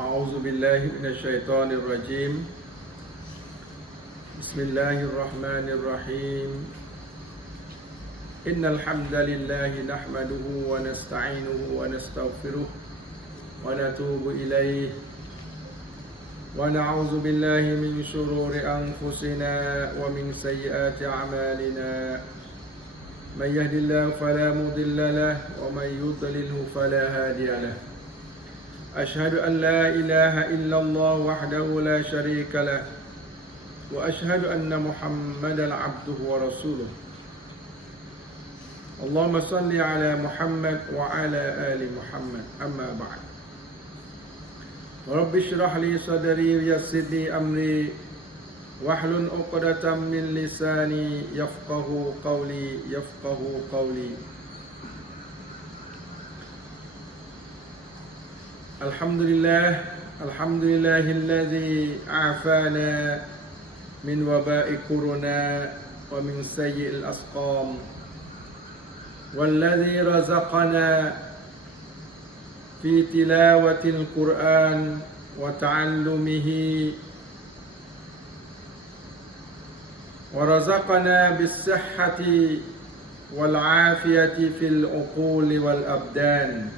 أعوذ بالله من الشيطان الرجيم بسم الله الرحمن الرحيم إن الحمد لله نحمده ونستعينه ونستغفره ونتوب إليه ونعوذ بالله من شرور أنفسنا ومن سيئات أعمالنا من يهد الله فلا مضل له ومن يضلله فلا هادي له أشهد أن لا إله إلا الله وحده لا شريك له وأشهد أن محمدا عبده ورسوله اللهم صل على محمد وعلى آل محمد أما بعد رب اشرح لي صدري ويسر لي أمري واحلل عقدة من لساني يفقهوا قولي الحمد لله الذي عافانا من وباء كورونا ومن سيء الأسقام والذي رزقنا في تلاوة القرآن وتعلمه ورزقنا بالصحة والعافية في العقول والأبدان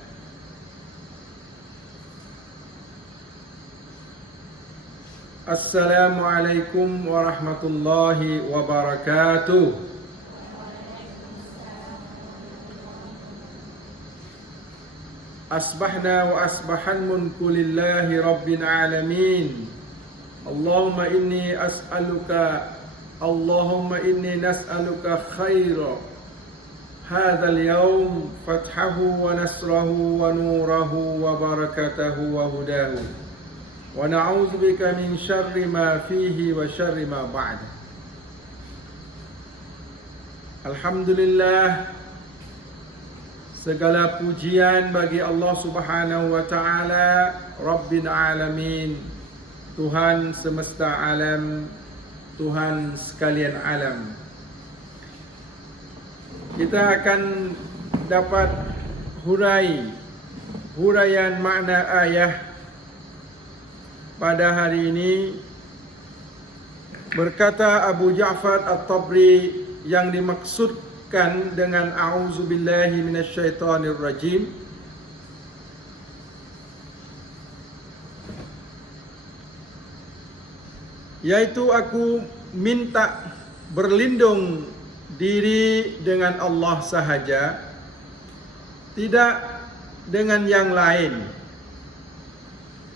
Assalamualaikum warahmatullahi wabarakatuh. Asbahna wa asbahan mulku lillahi rabbil alamin. Allahumma inni nas'aluka khaira hadzal yawm fathahu wa nasrahu wa nurahu wa barakatahu wa hudahu. Wa na'udzu bika min syarri ma fihi wa syarri ma ba'd. Alhamdulillah, segala pujian bagi Allah Subhanahu wa taala, Rabbil alamin, Tuhan semesta alam, Tuhan sekalian alam. Kita akan dapat huraian makna ayat pada hari ini. Berkata Abu Ja'far At-Tabri, yang dimaksudkan dengan a'udzubillahi minasyaitonir rajim yaitu aku minta berlindung diri dengan Allah sahaja, tidak dengan yang lain,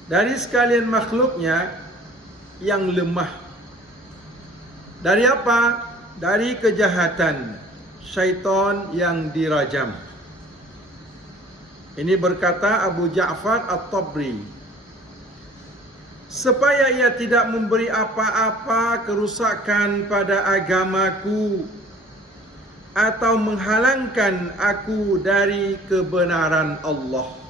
dari sekalian makhluknya yang lemah. Dari apa? Dari kejahatan syaitan yang dirajam. Ini berkata Abu Ja'far At-Tabri, supaya ia tidak memberi apa-apa kerusakan pada agamaku atau menghalangkan aku dari kebenaran Allah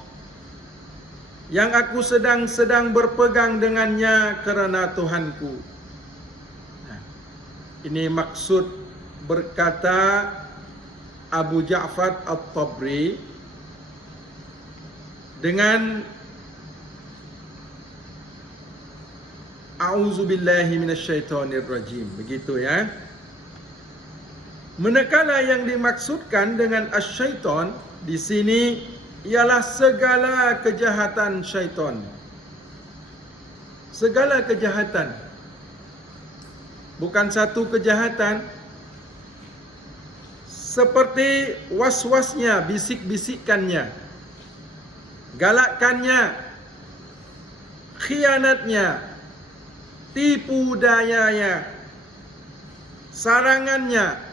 yang aku sedang berpegang dengannya kerana Tuhanku. Ini maksud berkata Abu Ja'far At-Tabri dengan a'udzubillahi minasyaitonir rajim. Begitu ya. Manakala yang dimaksudkan dengan asyaiton di sini ialah segala kejahatan syaitan. Segala kejahatan, bukan satu kejahatan, seperti was-wasnya, bisik-bisikannya, galakannya, khianatnya, tipu dayanya, sarangannya,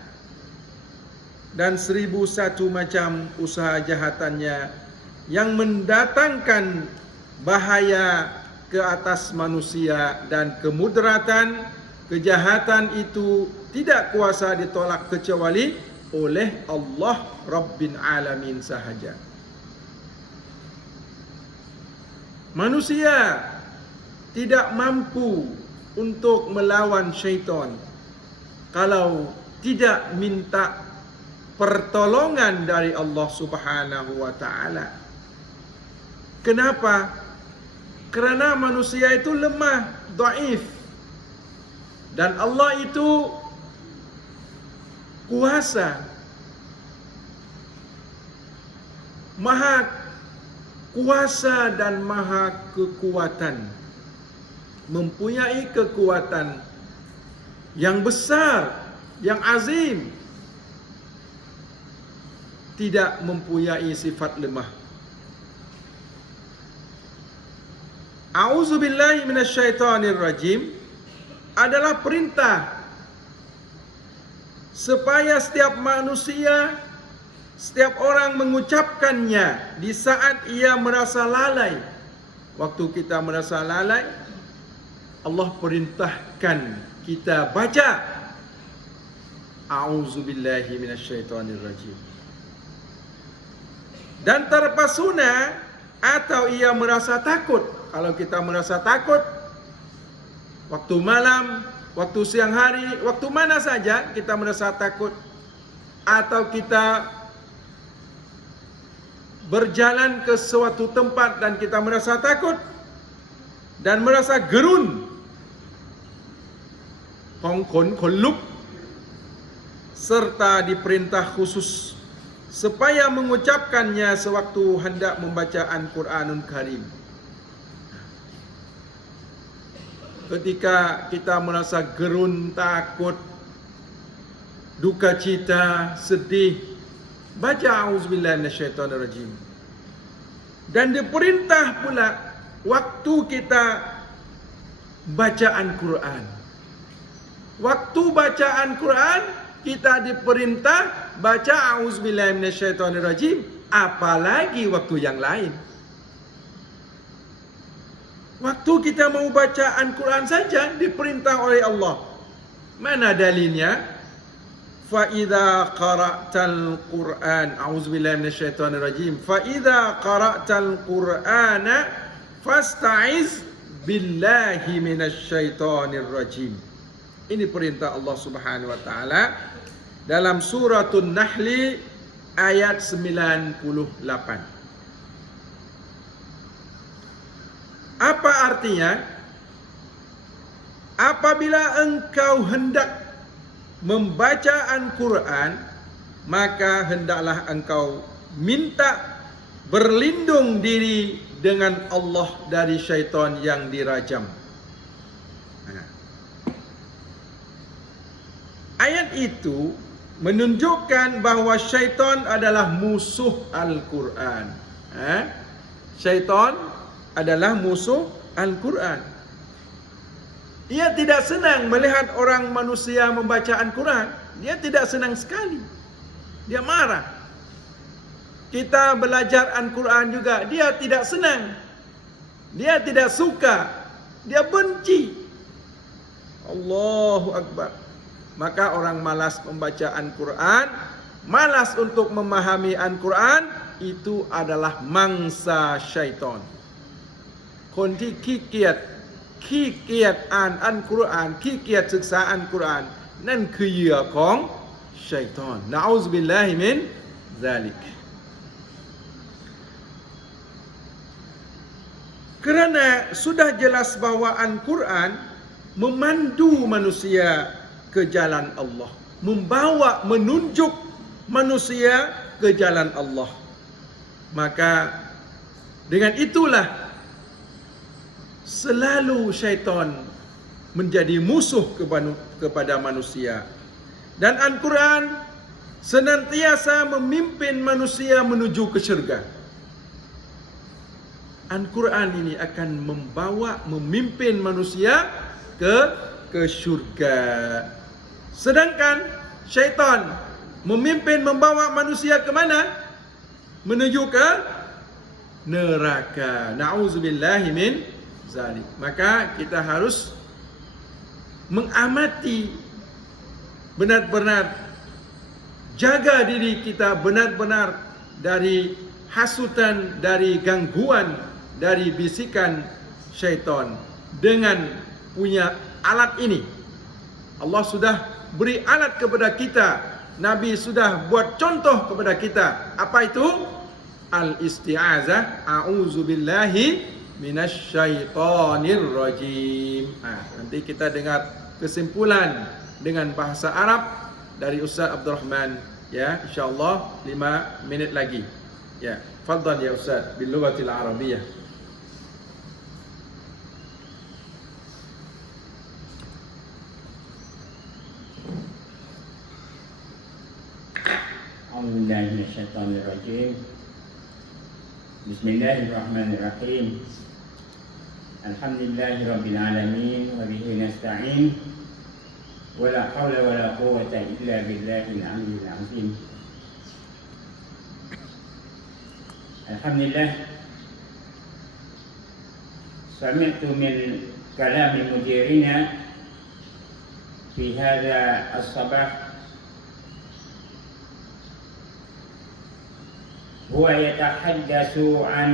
dan 1001 macam usaha jahatannya yang mendatangkan bahaya ke atas manusia dan kemudaratan. Kejahatan itu tidak kuasa ditolak kecuali oleh Allah Rabbil Alamin sahaja. Manusia tidak mampu untuk melawan syaitan kalau tidak minta pertolongan dari Allah Subhanahu wa taala. Kenapa? Kerana manusia itu lemah, dhaif. Dan Allah itu kuasa, maha kuasa dan maha kekuatan, mempunyai kekuatan yang besar, yang azim, tidak mempunyai sifat lemah. A'udzubillahi minasyaitonir rajim adalah perintah supaya setiap manusia, setiap orang mengucapkannya di saat ia merasa lalai. Waktu kita merasa lalai, Allah perintahkan kita baca A'udzubillahi minasyaitonir rajim. Dan terpesona atau ia merasa takut. Kalau kita merasa takut, waktu malam, waktu siang hari, waktu mana saja kita merasa takut, atau kita berjalan ke suatu tempat dan kita merasa takut dan merasa gerun, konlup, serta diperintah khusus supaya mengucapkannya sewaktu hendak membaca Al-Quranul Karim. Ketika kita merasa gerun, takut, duka cita, sedih, baca A'udzubillahi minasyaitonirrajim. Dan diperintah pula waktu kita bacaan Quran. Waktu bacaan Quran kita diperintah baca A'udzubillahi minasyaitonirrajim, apalagi waktu yang lain. Waktu kita mau baca Al-Quran saja diperintah oleh Allah. Mana dalilnya? Fa idza qara'tal Qur'an, a'udzubillahi minasyaitonirrajim. Fa idza qara'tal Qur'ana fasta'iz billahi minasyaitonirrajim. Ini perintah Allah Subhanahu wa taala dalam suratul Nahl ayat 98. Apa artinya? Apabila engkau hendak membaca Al-Quran, maka hendaklah engkau minta berlindung diri dengan Allah dari syaitan yang dirajam. Ayat itu menunjukkan bahawa syaitan adalah musuh Al-Quran. Syaitan adalah musuh Al-Quran. Ia tidak senang melihat orang manusia membaca Al-Quran. Dia tidak senang sekali. Dia marah. Kita belajar Al-Quran juga, dia tidak senang. Dia tidak suka. Dia benci. Allahu Akbar. Maka orang malas membaca Al-Quran, malas untuk memahami Al-Quran, itu adalah mangsa syaitan. คนที่ขี้เกียจอ่านอัลกุรอานขี้เกียจศึกษาอัลกุรอานนั่นคือเหยื่อของชัยฏอนนะอูซบิลลาฮิมินซาลิก Kerana sudah jelas bahawa Al-Quran memandu manusia ke jalan Allah, membawa, menunjuk manusia ke jalan Allah. Maka dengan itulah selalu syaitan menjadi musuh kepada manusia. Dan Al-Quran senantiasa memimpin manusia menuju ke syurga. Al-Quran ini akan memimpin manusia ke syurga. Sedangkan syaitan membawa manusia ke mana? Menuju ke neraka. Na'udzubillahi min zalik. Maka kita harus mengamati benar-benar, jaga diri kita benar-benar dari hasutan, dari gangguan, dari bisikan syaitan dengan punya alat ini. Allah sudah beri alat kepada kita. Nabi sudah buat contoh kepada kita. Apa itu? Al-isti'azah, a'udzubillahi minasyaitonir rajim. Nanti kita dengar kesimpulan dengan bahasa Arab dari Ustaz Abdul Rahman, ya, insyaallah 5 minit lagi. Ya, fadhal ya Ustaz bil lughatil arabiyyah. أعوذ بالله من الشيطان الرجيم. بسم الله الرحمن الرحيم. الحمد لله رب العالمين وبه نستعين ولا حول ولا قوة إلا بالله العلي العظيم. الحمد لله سمعت من كلام مديرنا في هذا الصباح هو يتحدث عن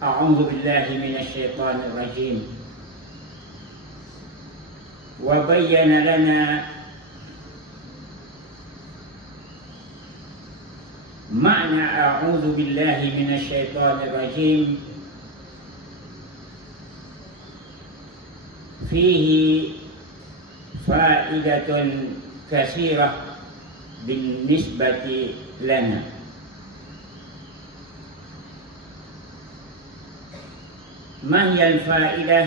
أعوذ بالله من الشيطان الرجيم، وبين لنا معنى أعوذ بالله من الشيطان الرجيم. فيه فائدة كثيرة بالنسبة لنا. ما هي الفائدة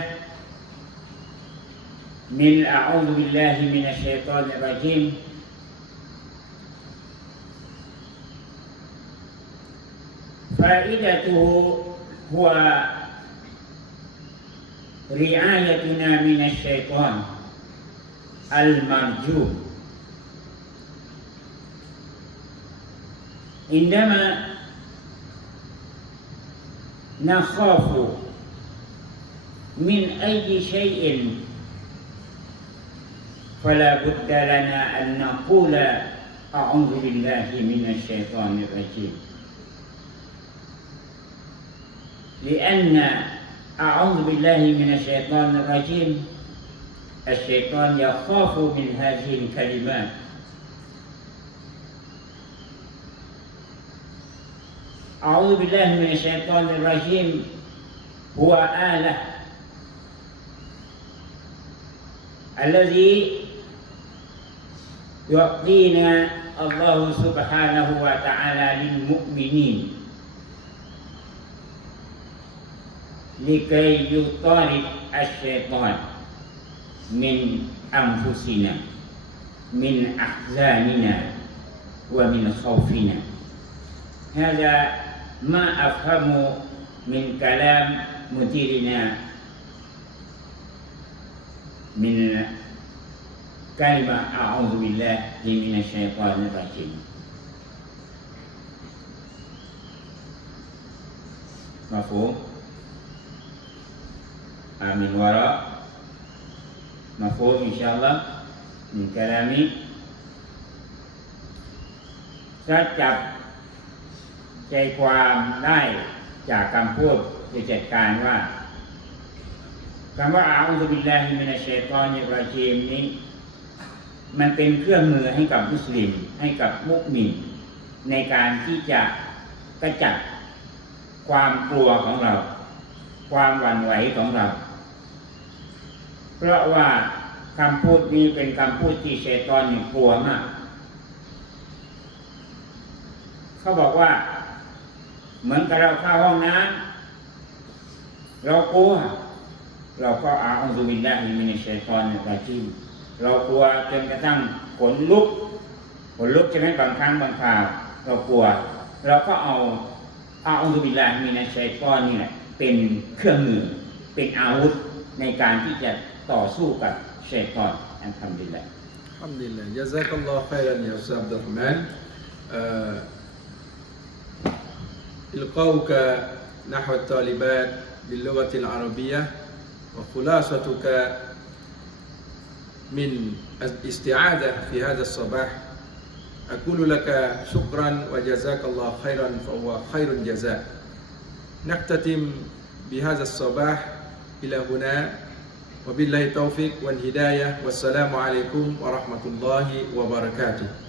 من أعوذ بالله من الشيطان الرجيم؟ فائدته هو رعايتنا من الشيطان المرجوم. عندما نخاف من أي شيء فلا بد لنا أن نقول أعوذ بالله من الشيطان الرجيم، لأن أعوذ بالله من الشيطان الرجيم الشيطان يخاف من هذه الكلمات. أعوذ بالله من الشيطان الرجيم هو آلة الذي يعطينا الله سبحانه وتعالى للمؤمنين لكي يطارد الشيطان من أنفسنا، من أحزاننا ومن خوفنا. هذا ما أفهم من كلام مديرنا من كلمة أعوذ بالله من الشيطان الرجيم. مفهوم؟ من وراء مفهوم إن شاء الله من كلامي. ถ้าจับใจความได้จากคำพูดจะจัดการว่าคำว่าอาอูซุบิลลาฮิมินัชชัยฏอนิรเราะญีมนี้มันเป็นเครื่องมือให้กับมุสลิมให้กับมุมินในการที่จะกระจัดความกลัวของเราความหวั่นไหวของเราเพราะว่าคำพูดนี้เป็นคำพูดที่ชัยฏอนกลัวมากเขาบอกว่าเหมือนกับเราเข้าห้องน้ำเรากลัวเราก็อาอูซุบิลลาฮิมินัชชัยฏอนิรเราะญีมเรากลัวจนกระทั่งขนลุกใช่ไหมบางครั้งบางคราวเรากลัวเราก็เอาอาอูซุบิลลาฮิมินัชชัยฏอนนี่แหละเป็นเครื่องมือเป็นอาวุธในการที่จะต่อสู้กับชัยฏอนอัลฮัมดุลิลลาห์อัลฮัมดุลิลลาห์ جزاكallah khairan ya Ustaz Abdul Rahman. إلقاؤك نحو الطالبات باللغة العربية وخلاصتك من الاستعاذة في هذا الصباح أقول لك شكرا وجزاك الله خيرا فهو خير جزاء. نختتم بهذا الصباح إلى هنا وبالله التوفيق والهداية والسلام عليكم ورحمة الله وبركاته.